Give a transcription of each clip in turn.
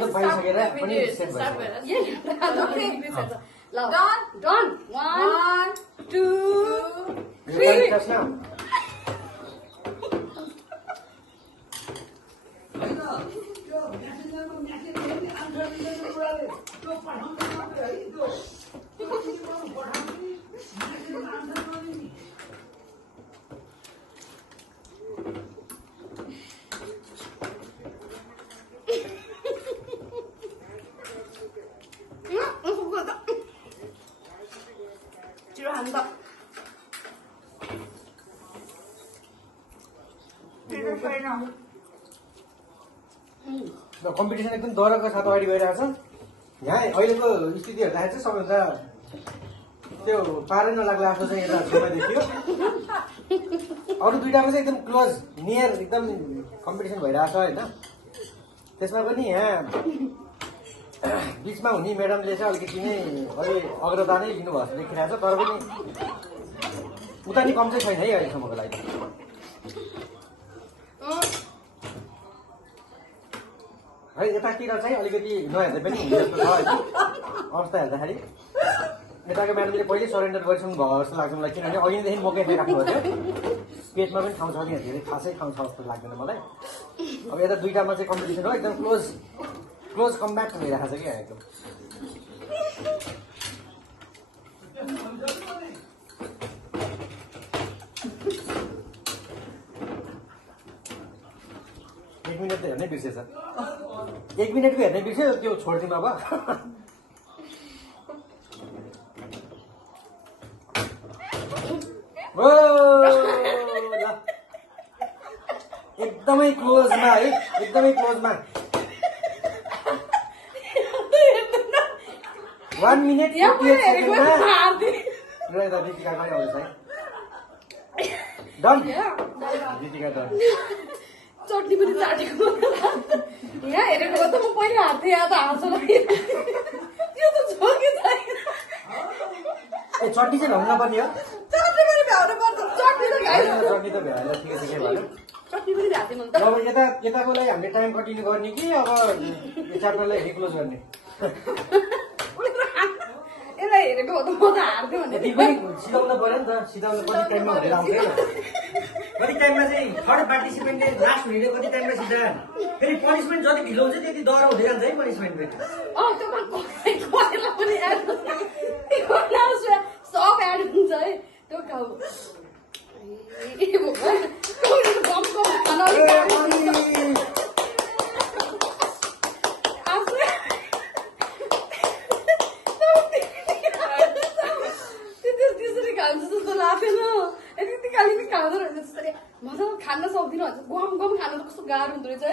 त पाइसकेर पनि सेट भयो Done. 1, 2, 3. 한다. कम्पिटिसन एकदम दरको साथ अगाडि गइरहेको छ। यहाँ अहिलेको स्थिति हेर्दाखेरि चाहिँ सबैभन्दा त्यो पारै नलाग्ला जस्तो चाहिँ यता छेउमा देखियो। अरू दुइटाको चाहिँ एकदम क्लोज नियर एकदम कम्पिटिसन भइरहेको छ होइन। त्यसमा पनि यहाँ बिचमा हुने म्याडमले चाहिँ अलिकति नै अलि अग्रता नै लिनुभएको जस्तो देखिरहेको छ। तर पनि उता नि कम चाहिँ छैन है अहिलेसम्मको लागि। है यतातिर चाहिँ अलिकति नहेर्दै पनि हुने जस्तो छ होइन अवस्था हेर्दाखेरि। यताको म्याडमले पहिले सरेन्डर गरिसक्नु भएको जस्तो लाग्छ मलाई, किनभने अघिदेखि मकै राख्नु भएको थियो। पेटमा पनि ठाउँ छ कि धेरै खासै ठाउँ छ जस्तो लाग्दैन मलाई। अब यता दुइटामा चाहिँ कम्पिटिसन हो, एकदम क्लोज कम्ब्याट भइरहेको छ क्या एकदम। एक मिनट त हेर्नै बिर्सेछ। 1 मिनटको हेर्नै बिर्स्यो, त्यो छोडिदिउँ अब। एकदमै क्लोजमा है, एकदमै क्लोजमा। 1 मिनट 58 सेकेन्डमा र यता रितिका पनि आउँदैछ है। Done Ritika done. चटनी पनि चाटेको यहाँ हेरेको त म पहिला हार्थेँ, यहाँ त हाँसो लाग्यो। यो त झोके छैन। ए चटनी चाहिँ भ्याउनु नपर्ने हो। चटनी पनि भ्याउनु पर्छ। चटनी त भ्याएन। चटनी त भ्याएन, ठिकै भयो। चटनी पनि भ्याएको थिएँ मैले त। अब यताको लागि हामीले टाइम कन्टिन्यू गर्ने कि अब यो च्याप्टरलाई रिक्लोज गर्ने? यसलाई हेरेको हो त म त हार्थेँ भने यति पनि सिधाउनु पर्यो नि त। सिधाउनु कति टाइममा हुँदैन आउँदैन। कति टाइममा चाहिँ थर्ड पार्टिसिपेन्टले लास्ट हुने कति टाइममा सिधा। फेरि पनिसमेन्ट जति ढिलो हुन्छ त्यति डर हुँदै जान्छ है पनिसमेन्ट फेरि। त्यो पनि एड सब एड हुन्छ है त्यो खाऊ। त्यसरी खान्छ जस्तो लाग्थेन। यति खालि पनि खाँदो रहेछ त्यसरी। म त खान सक्दिनँ भन्छ। गम खानु त कस्तो गाह्रो हुँदो रहेछ है।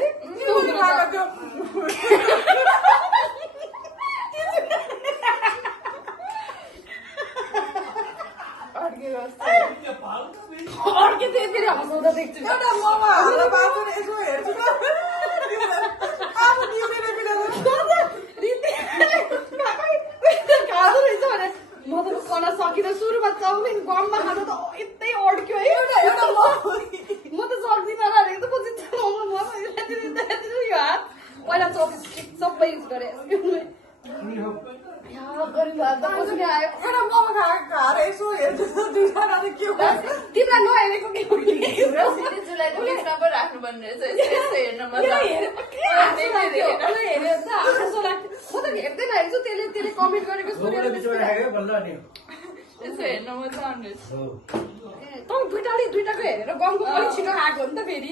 अर्के चाहिँ फेरि हँसाउँदा देख्छु। खाँदो रहेछ भने म त कला सकिनँ। सुरुमा चाउमिन गममा खाँदा त यतै अड्क्यो है। म त सक्दिनँ र त पछि यो हात पहिला चपस्टिक सबै युज गरेँ। तिमीलाई नहेरेको के राख्नु पर्ने रहेछ हेर्दैन हेर्छु त्यसले कमेन्ट गरेको हेर्न मजा आउने दुइटाको हेरेर गमको पनि छिटो आएको हो नि त। फेरि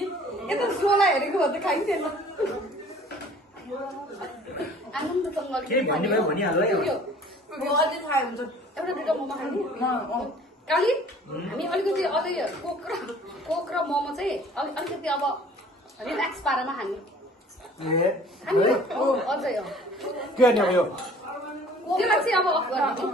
यता सोलाई हेरेको भए त खाइन्थेन। आनन्दसँग एउटा दुइटा मोमो खाने काली। हामी अलिकति अझै कोक र मोमो चाहिँ अलिकति अब रिल्याक्स पारामा खाने अझै हो। त्यसलाई चाहिँ अब अफ गर्ने।